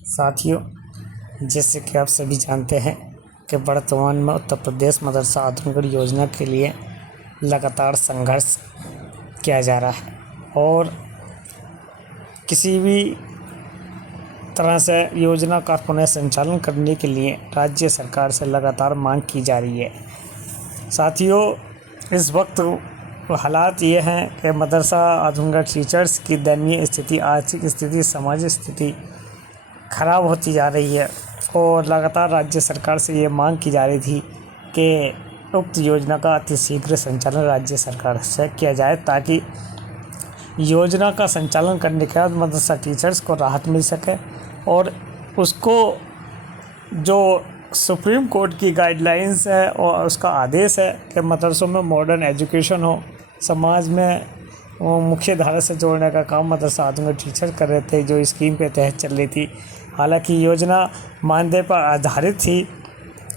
साथियों, जैसे कि आप सभी जानते हैं कि वर्तमान में उत्तर प्रदेश मदरसा आधुनिकीकरण योजना के लिए लगातार संघर्ष किया जा रहा है और किसी भी तरह से योजना का पुनः संचालन करने के लिए राज्य सरकार से लगातार मांग की जा रही है। साथियों, इस वक्त हालात ये हैं कि मदरसा आधुनिकीकरण टीचर्स की दयनीय स्थिति, आर्थिक स्थिति, सामाजिक स्थिति खराब होती जा रही है और लगातार राज्य सरकार से ये मांग की जा रही थी कि उक्त योजना का अतिशीघ्र संचालन राज्य सरकार से किया जाए ताकि योजना का संचालन करने के बाद मदरसा टीचर्स को राहत मिल सके और उसको जो सुप्रीम कोर्ट की गाइडलाइंस है और उसका आदेश है कि मदरसों में मॉडर्न एजुकेशन हो, समाज में मुख्य धारा से जोड़ने का काम मदरसा आधुनिकीकरण टीचर कर रहे थे, जो स्कीम के तहत चल रही थी। हालांकि योजना मानदेय पर आधारित थी,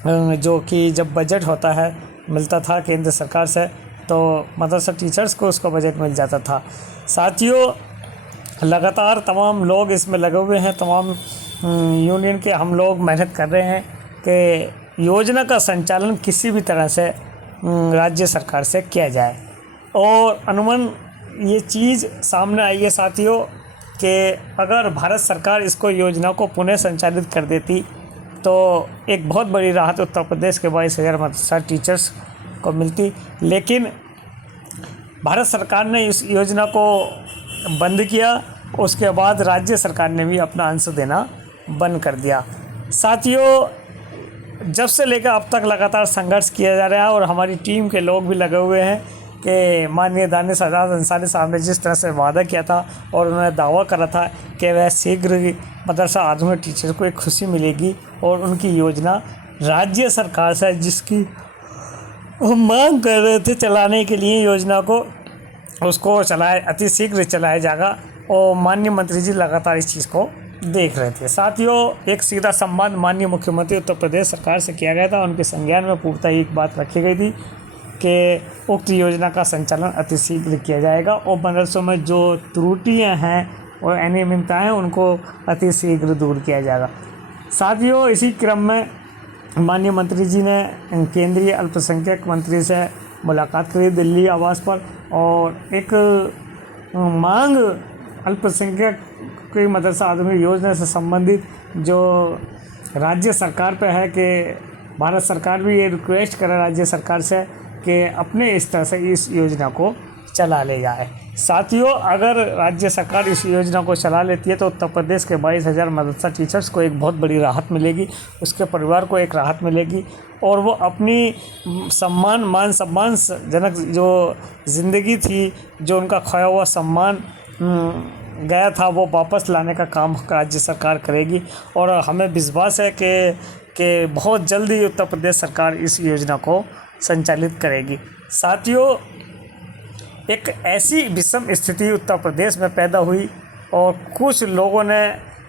जो कि जब बजट होता है मिलता था केंद्र सरकार से तो मदरसा टीचर्स को उसका बजट मिल जाता था। साथियों, लगातार तमाम लोग इसमें लगे हुए हैं, तमाम यूनियन के हम लोग मेहनत कर रहे हैं कि योजना का संचालन किसी भी तरह से राज्य सरकार से किया जाए और अनुमान ये चीज़ सामने आई है साथियों कि अगर भारत सरकार इसको योजना को पुनः संचालित कर देती तो एक बहुत बड़ी राहत उत्तर प्रदेश के 22,000 मदरसा टीचर्स को मिलती। लेकिन भारत सरकार ने इस योजना को बंद किया, उसके बाद राज्य सरकार ने भी अपना अंश देना बंद कर दिया। साथियों, जब से लेकर अब तक लगातार संघर्ष किया जा रहा है और हमारी टीम के लोग भी लगे हुए हैं कि माननीय दानिश आज़ाद अंसारी साहब ने जिस तरह से वादा किया था और उन्होंने दावा करा था कि वह शीघ्र ही मदरसा आधुनिकीकरण टीचर को एक खुशी मिलेगी और उनकी योजना राज्य सरकार से जिसकी हम मांग कर रहे थे चलाने के लिए योजना को, उसको अतिशीघ्र चलाया जाएगा और माननीय मंत्री जी लगातार इस चीज़ को देख रहे थे। साथियों, एक सीधा संवाद माननीय मुख्यमंत्री उत्तर प्रदेश सरकार से किया गया था। उनके संज्ञान में पूर्णतः एक बात रखी गई थी कि उक्त योजना का संचालन अतिशीघ्र किया जाएगा और मदरसों में जो त्रुटियां हैं और अनियमितताएं हैं उनको अतिशीघ्र दूर किया जाएगा। साथियों, इसी क्रम में माननीय मंत्री जी ने केंद्रीय अल्पसंख्यक मंत्री से मुलाकात करी दिल्ली आवास पर और एक मांग अल्पसंख्यक की मदरसा आधुनिक योजना से संबंधित जो राज्य सरकार पे है कि भारत सरकार भी ये रिक्वेस्ट करे राज्य सरकार से कि अपने स्तर से इस योजना को चला ले जाए। साथियों, अगर राज्य सरकार इस योजना को चला लेती है तो उत्तर प्रदेश के 22,000 मदरसा टीचर्स को एक बहुत बड़ी राहत मिलेगी, उसके परिवार को एक राहत मिलेगी और वो अपनी मान सम्मानजनक जो ज़िंदगी थी, जो उनका खोया हुआ सम्मान गया था, वो वापस लाने का काम राज्य सरकार करेगी और हमें विश्वास है कि बहुत जल्दी उत्तर प्रदेश सरकार इस योजना को संचालित करेगी। साथियों, एक ऐसी विषम स्थिति उत्तर प्रदेश में पैदा हुई और कुछ लोगों ने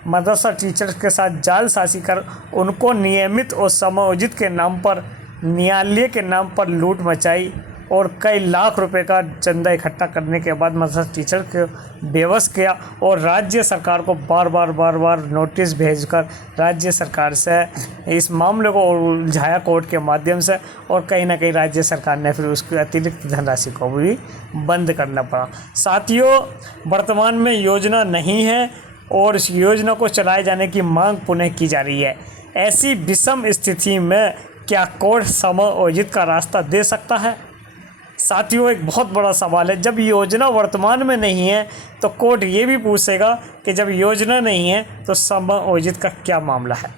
मदरसा टीचर्स के साथ जालसाजी कर उनको नियमित और समायोजित के नाम पर, न्यायालय के नाम पर लूट मचाई और कई लाख रुपए का चंदा इकट्ठा करने के बाद मदरसा टीचर को बेबस किया और राज्य सरकार को बार बार नोटिस भेजकर राज्य सरकार से इस मामले को उलझाया कोर्ट के माध्यम से और कहीं ना कहीं राज्य सरकार ने फिर उसकी अतिरिक्त धनराशि को भी बंद करना पड़ा। साथियों, वर्तमान में योजना नहीं है और इस योजना को चलाए जाने की मांग पुनः की जा रही है। ऐसी विषम स्थिति में क्या कोर्ट समायोजित का रास्ता दे सकता है? साथियों, एक बहुत बड़ा सवाल है। जब योजना वर्तमान में नहीं है तो कोर्ट ये भी पूछेगा कि जब योजना नहीं है तो समायोजित का क्या मामला है।